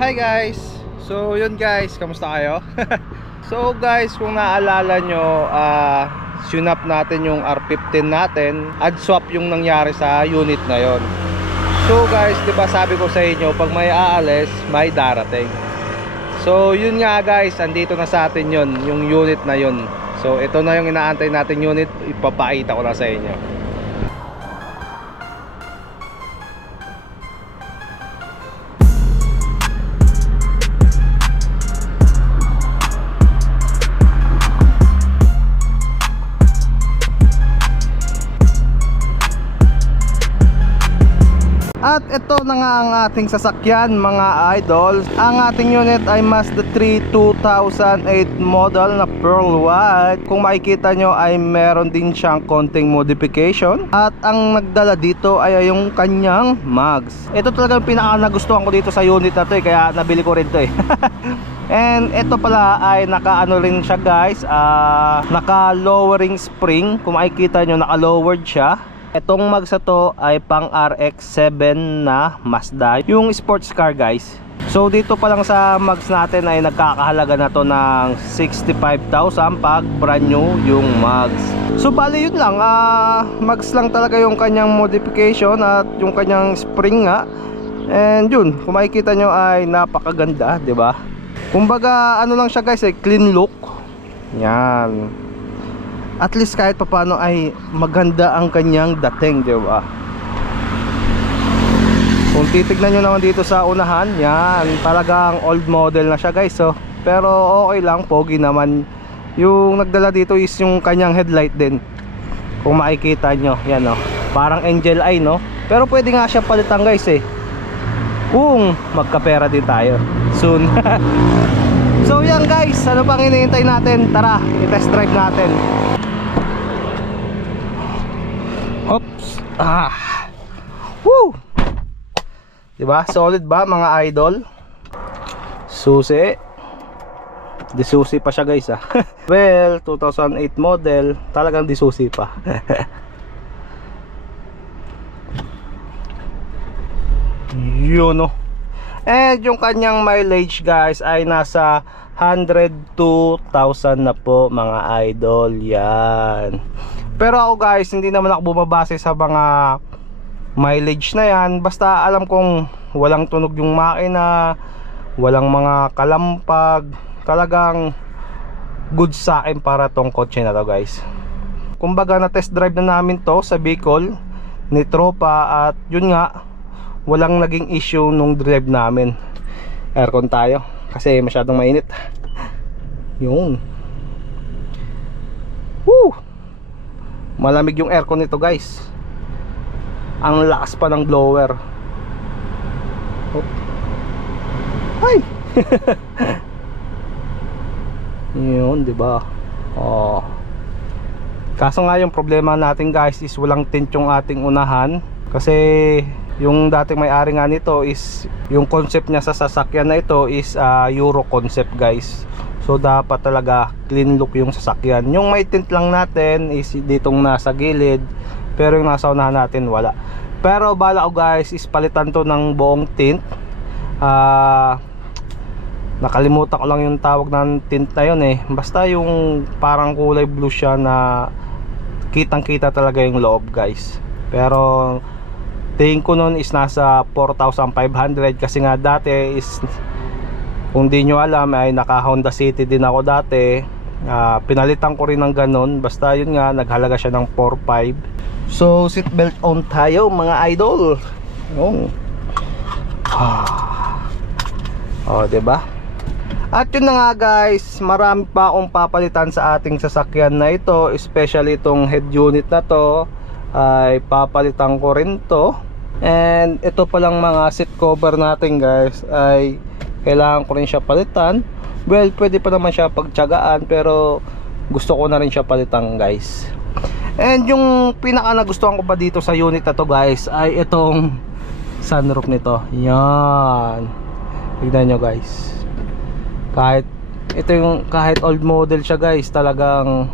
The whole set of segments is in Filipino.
Hi guys! So yun guys, kamusta kayo? So guys, kung naalala nyo, synap natin yung R15 natin. Add swap yung nangyari sa unit na yon. So guys, diba sabi ko sa inyo, pag may aalis, may darating. So yun nga guys, andito na sa atin yun, yung unit na yun. So ito na yung inaantay natin unit, ipapakita ko na sa inyo. At ito na nga ang ating sasakyan mga idol. Ang ating unit ay Mazda 3 2008 model na pearl white. Kung makikita nyo ay meron din siyang konting modification. At ang nagdala dito ay yung kanyang mags. Ito talaga yung pinaka nagustuhan ko dito sa unit na to kaya nabili ko rin to And ito pala ay naka-ano rin siya guys, naka lowering spring. Kung makikita nyo naka lowered siya. Itong mags na to ay pang RX-7 na Mazda, yung sports car guys. So dito pa lang sa mags natin ay nagkakahalaga na to ng 65,000 pag brand new yung mags. So bali yun lang, mags lang talaga yung kanyang modification at yung kanyang spring nga. And yun, kung makikita nyo ay napakaganda, di ba? Kumbaga ano lang siya guys, clean look. Yan. At least kahit papano ay maganda ang kanyang dating, di ba? Kung titignan nyo naman dito sa unahan, yan, talagang old model na siya guys. So, pero okay lang, pogi naman. Yung nagdala dito is yung kanyang headlight din. Kung makikita nyo, yan o, parang angel eye no. Pero pwede nga siya palitan guys kung magkapera din tayo soon. So yan guys, ano pang hinihintay natin? Tara, i-test drive natin. Oops. Woo! Diba? Solid ba mga idol? Susi. Di susi pa siya guys Well, 2008 model, talagang di susi pa. Yun oh. And yung kanyang mileage guys ay nasa 102,000 na po mga idol. Yan. Pero ako guys, hindi naman ako bumabase sa mga mileage na yan. Basta alam kong walang tunog yung makina, walang mga kalampag. Talagang good sa akin para tong kotse na to guys. Kumbaga na test drive na namin to sa Bicol ni Tropa. At yun nga, walang naging issue nung drive namin. Aircon tayo kasi masyadong mainit. Yun. Woo! Malamig yung aircon nito guys. Ang lakas pa ng blower. Oh. Ay. Yun, di ba? Oh. Kaso nga yung problema natin guys is walang tint yung ating unahan. Kasi yung dating may-ari nga nito is yung concept niya sa sasakyan na ito is Euro concept guys. So dapat talaga clean look yung sasakyan. Yung may tint lang natin is ditong nasa gilid, pero yung nasa unahan natin wala. Pero bala ko guys is palitan to ng buong tint. Nakalimutan ko lang yung tawag ng tint na yun Basta yung parang kulay blue siya na kitang kita talaga yung loob guys. Pero tingin ko nun is nasa 4,500 kasi nga dati is, kung di nyo alam ay naka Honda City din ako dati. Pinalitan ko rin ng ganun. Basta yun nga, naghalaga siya ng 4,500. So seatbelt on tayo mga idol. Oh, diba? At yun na nga guys, marami pa akong papalitan sa ating sasakyan na ito. Especially itong head unit na to ay papalitan ko rin to. And ito palang mga seat cover natin guys ay kailangan ko rin siya palitan. Well, pwede pa naman siya pagtiyagaan, pero gusto ko na rin siya palitan guys. And yung pinaka nagustuhan ko pa dito sa unit na to guys ay itong sunroof nito. Yan, tignan nyo guys. Kahit old model siya guys, talagang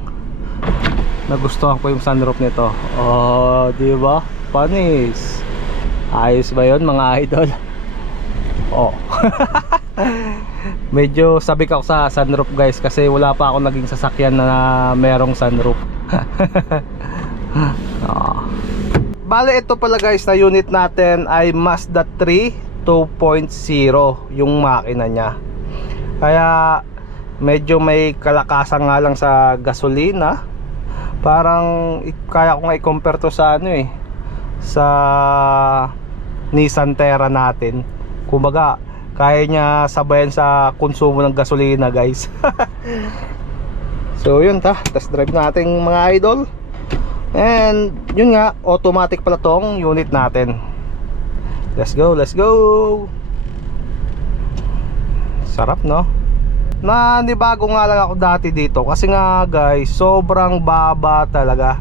nagustuhan ko yung sunroof nito. Oh, di ba? Panis. Ayos ba yun mga idol? Oh. Medyo sabik ako sa sunroof guys, kasi wala pa ako naging sasakyan na merong sunroof. Oh. Bale, ito pala guys na unit natin ay Mazda 3 2.0 yung makina niya. Kaya medyo may kalakasan nga lang sa gasolina. Parang kaya ko nga i-compare to sa ano sa Nissan Terra natin. Kumbaga kaya niya sabayan sa konsumo ng gasolina guys. So yun test drive natin mga idol. And yun nga, automatic pala tong unit natin. Let's go, let's go. Sarap no? Nanibago nga lang ako dati dito kasi nga guys, sobrang baba talaga.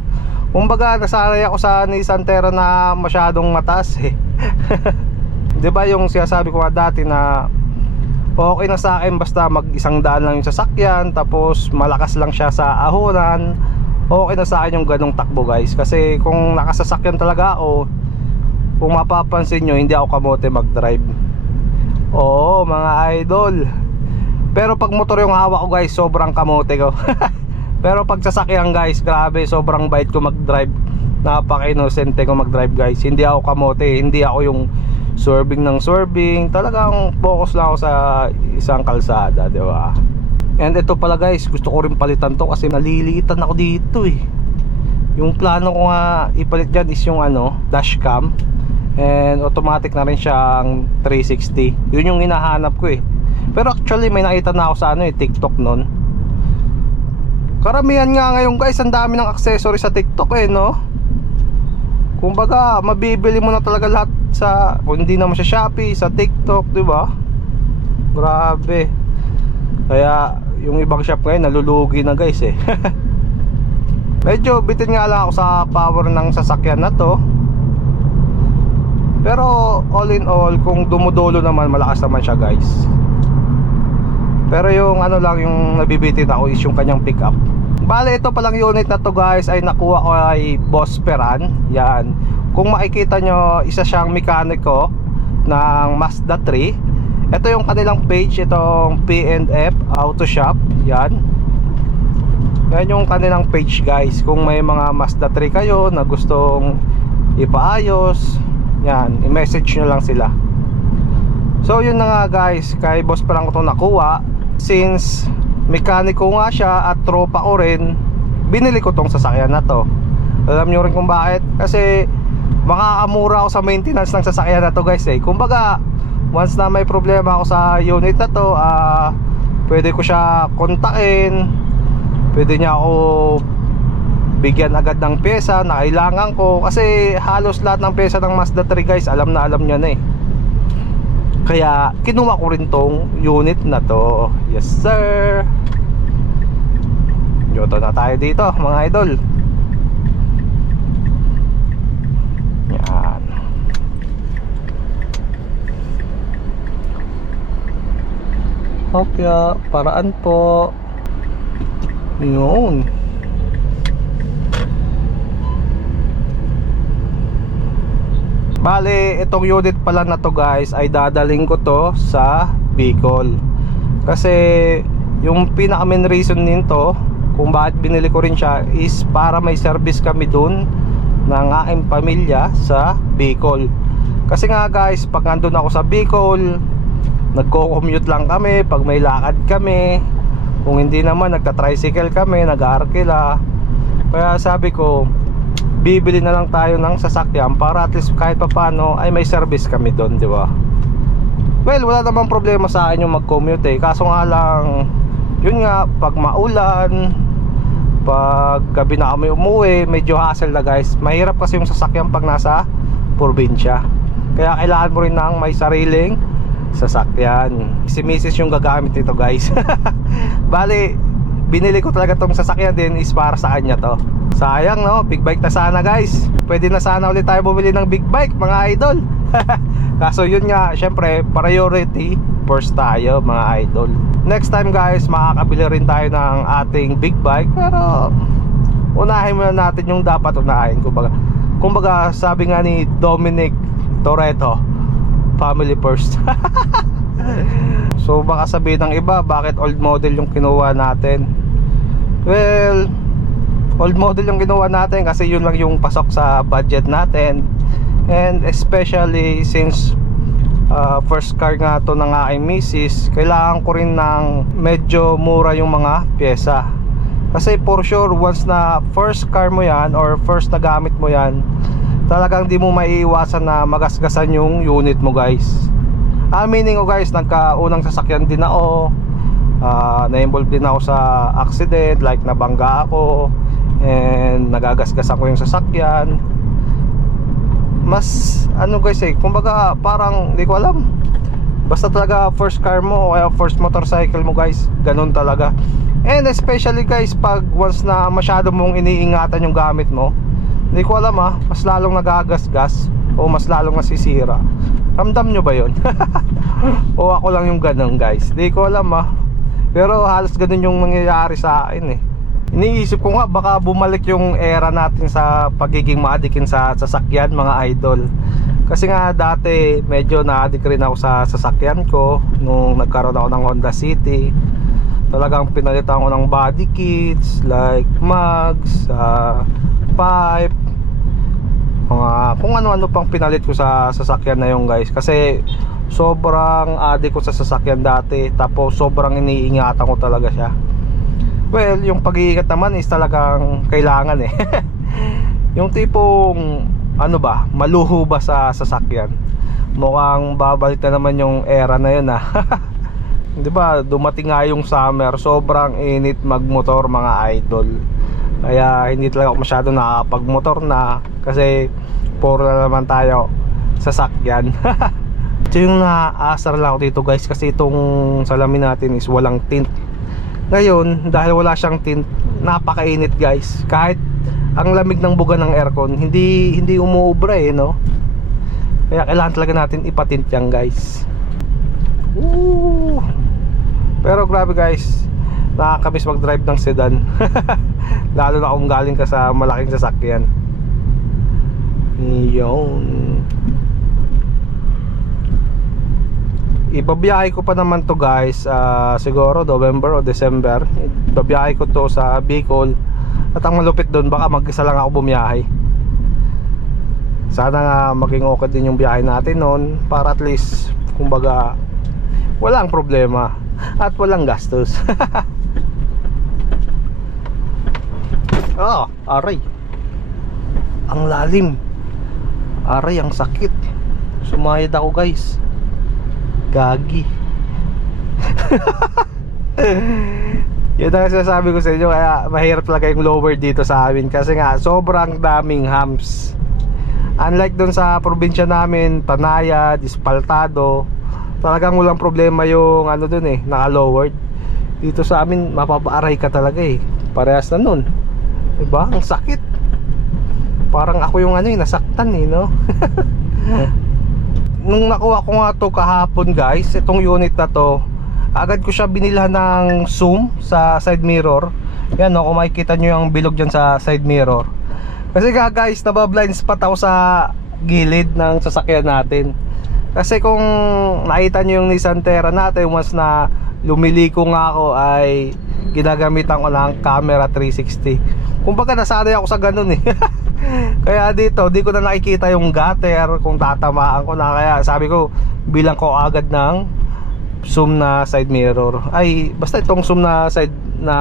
Kumbaga nasanay ako sa Nissan Terra na masyadong mataas Diba yung sinasabi ko nga dati na okay na sa akin basta mag-100 lang yung sasakyan, tapos malakas lang siya sa ahonan. Okay na sa akin yung ganong takbo guys. Kasi kung nakasasakyan talaga ako, kung mapapansin nyo, hindi ako kamote mag-drive. Oo mga idol. Pero pag motor yung hawak ko guys, sobrang kamote ko. Pero pag sasakyan guys, grabe, sobrang bait ko mag-drive. Napaka-inosente ko mag-drive guys. Hindi ako kamote, hindi ako yung swerving ng swerving. Talagang focus lang ako sa isang kalsada, di ba? And ito pala guys, gusto ko rin palitan to kasi naliliitan ako dito Yung plano ko nga ipalit dyan is yung dashcam. And automatic na rin siyang 360. Yun yung hinahanap ko Pero actually may nakita na ako sa TikTok nun. Karamihan nga ngayon guys, ang dami ng accessory sa TikTok no? Kumbaga mabibili mo na talaga lahat sa, kung hindi naman sa Shopee, sa TikTok, di ba? Grabe. Kaya yung ibang shop ngayon nalulugi na guys Medyo bitin nga lang ako sa power ng sasakyan na to. Pero all in all, kung dumudolo naman, malakas naman siya guys. Pero yung lang yung nabibitin ako is yung kanyang pickup. Bale, ito palang unit na to guys ay nakuha ko ay Boss Peran. Yan. Kung makikita nyo, isa siyang mekaniko ng Mazda 3. Ito yung kanilang page, itong P&F Auto Shop. Yan. Yan yung kanilang page guys. Kung may mga Mazda 3 kayo na gustong ipaayos, yan, i-message nyo lang sila. So yun na nga guys, kay Boss Peran ko ito nakuha. Since mekaniko nga siya at tropa ko rin, binili ko tong sasakyan na to. Alam nyo rin kung bakit? Kasi makakamura ako sa maintenance ng sasakyan na to guys Kumbaga once na may problema ako sa unit na to, pwede ko siya kontakin. Pwede niya ako bigyan agad ng pyesa na kailangan ko. Kasi halos lahat ng pyesa ng Mazda 3 guys, alam na alam niya na Kaya kinuha ko rin tong unit na to. Yes sir. Yoto na tayo dito mga idol. Yan. Hopya, paraan po. Yun. Bale, itong unit pala na to guys ay dadaling ko to sa Bicol. Kasi yung pinaka main reason nito kung bakit binili ko rin siya is para may service kami dun ng aking pamilya sa Bicol. Kasi nga guys, pag nandun ako sa Bicol, nagko-commute lang kami pag may lakad kami. Kung hindi naman, nagta-tricycle kami, nag-arkila. Kaya sabi ko, bibili na lang tayo ng sasakyan para at least kahit pa paano ay may service kami doon, di ba? Well, wala namang problema sa akin yung mag-commute kaso nga lang, yun nga, pag maulan, pag gabi na kami umuwi, medyo hassle na guys. Mahirap kasi yung sasakyan pag nasa probinsya. Kaya kailangan mo rin ng may sariling sasakyan. Si Mrs. yung gagamit nito guys. Bali, binili ko talaga tong sasakyan din is para sa kanya to. Sayang no, big bike na sana guys. Pwede na sana ulit tayo bumili ng big bike mga idol. Kaso yun nga, syempre priority first tayo mga idol. Next time guys, makakabili rin tayo ng ating big bike. Pero unahin muna natin yung dapat unahin. Kumbaga sabi nga ni Dominic Toretto, family first. So baka sabihin ng iba, bakit old model yung kinuha natin? Well, old model yung kinuha natin kasi yun lang yung pasok sa budget natin. And especially since first car nga to ng aking misis, kailangan ko rin ng medyo mura yung mga pyesa. Kasi for sure, once na first car mo yan or first na gamit mo yan, talagang di mo maiiwasan na magasgasan yung unit mo, guys. Meaning ko, guys, nagkaunang sasakyan din ako, na-involve din ako sa accident, like nabangga ako and nagagasgasan ko yung sasakyan. Mas ano, guys, kumbaga parang di ko alam, basta talaga first car mo o kaya first motorcycle mo, guys, ganun talaga. And especially, guys, pag once na masyado mong iniingatan yung gamit mo, di ko alam, mas lalong nagagasgas o mas lalong nasisira. Ramdam nyo ba yun? O ako lang yung ganun, guys? Di ko alam, pero halos ganun yung nangyayari sa akin. Iniisip ko nga baka bumalik yung era natin sa pagiging maadikin sa sasakyan, mga idol. Kasi nga dati medyo na-addict rin ako sa sasakyan ko nung nagkaroon ako ng Honda City. Talagang pinalitan ko ng body kits like mugs, pipe, mga kung ano-ano pang pinalit ko sa sasakyan na yun, guys. Kasi sobrang addict ko sa sasakyan dati, tapos sobrang iniingatan ko talaga siya. Well, yung pag-iingat naman is talagang kailangan yung tipong ano ba, maluho ba sa sasakyan. Mukhang babalik na naman yung era na yun. Di ba, dumating nga yung summer, sobrang init magmotor, mga idol. Kaya hindi talaga ako masyado nakakapagmotor na, kasi puro na naman tayo sasakyan. Ito yung naasar lang ako dito, guys, kasi itong salamin natin is walang tint. Ngayon, dahil wala siyang tint, napakainit, guys. Kahit ang lamig ng buga ng aircon, hindi umuubra, no? Kaya kailangan talaga natin ipatint yan, guys. Woo! Pero grabe, guys, nakakamiss mag-drive ng sedan. Lalo na kung galing ka sa malaking sasakyan. Yun. Ibabiyahe ko pa naman to, guys, siguro November o December. Ibabiyahe ko to sa Bicol. At ang malupit doon, baka mag-isa lang ako bumiyahe. Sana nga maging okay din yung biyahe natin noon, para at least, kumbaga, walang problema at walang gastos. Aray, ang lalim. Aray, ang sakit. Sumayad ako, guys. Gagi. Yun ang sinasabi ko sa inyo, kaya mahirap talaga yung lower dito sa amin, kasi nga sobrang daming humps. Unlike dun sa probinsya namin, Tanaya, Dispaltado, talagang walang problema yung ano dun, naka-lowered. Dito sa amin, mapapaaray ka talaga, parehas na nun, diba? Ang sakit. Parang ako yung nasaktan, no? Nung nakuha ko nga to kahapon, guys, itong unit na to, agad ko siya binilhan ng zoom sa side mirror. Yan, no, kung makikita nyo yung bilog dyan sa side mirror. Kasi nga, guys, nabablind spot ako sa gilid ng sasakyan natin. Kasi kung nakita nyo yung Nissan Terra natin, once na lumiliko nga ako, ay ginagamitan ko ng camera 360. Kumbaga nasanay ako sa ganun, Kaya dito, di ko na nakikita yung gutter kung tatamaan ko na. Kaya sabi ko, bilang ko agad ng zoom na side mirror. Ay, basta itong zoom na side na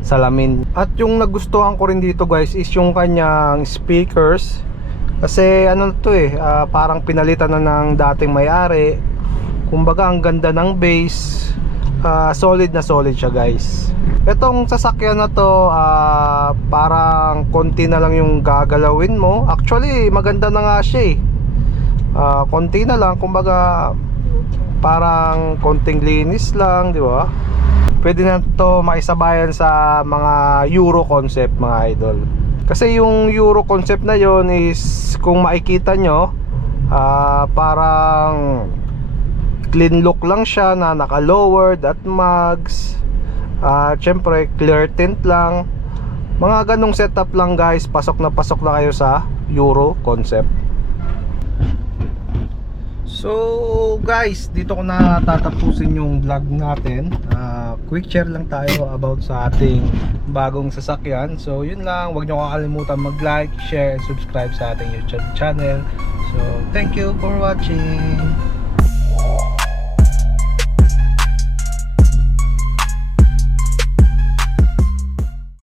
salamin. At yung nagustuhan ko rin dito, guys, is yung kanyang speakers. Kasi ano to, parang pinalitan na ng dating may-ari. Kumbaga ang ganda ng bass. Solid na solid siya, guys. Itong sasakyan na to, parang konti na lang yung gagalawin mo. Actually, maganda na nga siya, konti na lang, kumbaga parang konting linis lang, di ba? Pwede na to maisabayan sa mga Euro concept, mga idol. Kasi yung Euro concept na yon is, kung makikita nyo, parang clean look lang siya na naka-lowered at mugs. Syempre clear tint lang. Mga ganong setup lang, guys. Pasok na kayo sa Euro concept. So guys, dito ko na tatapusin yung vlog natin. Quick share lang tayo about sa ating bagong sasakyan. So yun lang, huwag nyo kakalimutan mag-like, share, and subscribe sa ating YouTube channel. So thank you for watching.